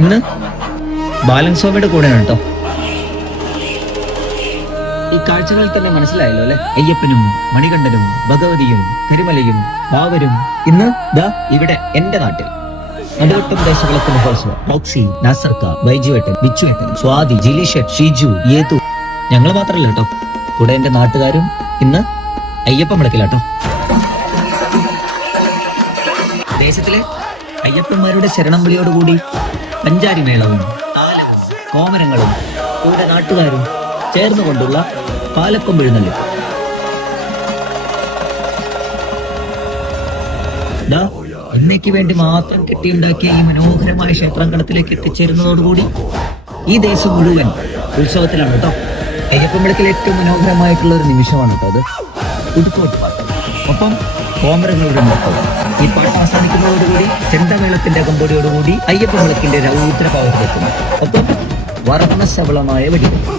ഇന്ന് ബാലൻസോമയുടെ കൂടെയാണ് കേട്ടോ. ഈ കാഴ്ചകളിൽ തന്നെ മനസ്സിലായല്ലോ അല്ലെ, അയ്യപ്പനും മണികണ്ഠനും ഭഗവതിയും തിരുമലയും ബാവരും ഇന്ന് ദാ ഇവിടെ എന്റെ നാട്ടിൽ. നടുവട്ടം ദേശവിളക്ക് മഹോത്സവം. റോക്സി, നാസർക്ക, ബൈജുവേട്ടൻ, ബിച്ചുവേട്ടൻ, സ്വാതി, ജിലീഷ്, ഷിജു, യേതു, ഞങ്ങൾ മാത്രല്ല കേട്ടോ, കൂടെ എന്റെ നാട്ടുകാരും ഇന്ന് അയ്യപ്പൻ വിളക്കിലാട്ടോ. ദേശത്തിലെ അയ്യപ്പന്മാരുടെ ശരണം വിളിയോടുകൂടി പഞ്ചാരി മേളവും താലവും കോമരങ്ങളും കൂടെ നാട്ടുകാരും ചേർന്നുകൊണ്ടുള്ള പാലക്കൊമ്പെഴുന്നള്ളിപ്പ്. ഇന്നേക്ക് വേണ്ടി മാത്രം കെട്ടിയുണ്ടാക്കിയ ഈ മനോഹരമായ ക്ഷേത്രാങ്കണത്തിലേക്ക് എത്തിച്ചേരുന്നതോടുകൂടി ഈ ദേശം മുഴുവൻ ഉത്സവത്തിലാണ് കേട്ടോ. അയ്യപ്പൻ വിളക്കിൽ ഏറ്റവും മനോഹരമായിട്ടുള്ള ഒരു നിമിഷമാണ് കേട്ടോ അത്. പുതുക്കോട്ട് പാട്ട്, ഒപ്പം കോമരങ്ങളുടെ നൃത്തം. ഈ പാട്ട് അവസാനിക്കുന്നതോടുകൂടി ചെണ്ടമേളത്തിന്റെ കമ്പോടിയോടുകൂടി അയ്യപ്പൻ വിളക്കിന്റെ രൗദ്രഭാവത്തിലെത്തുന്നു. ഒപ്പം വർണ്ണശബളമായ വെടിവെപ്പ്.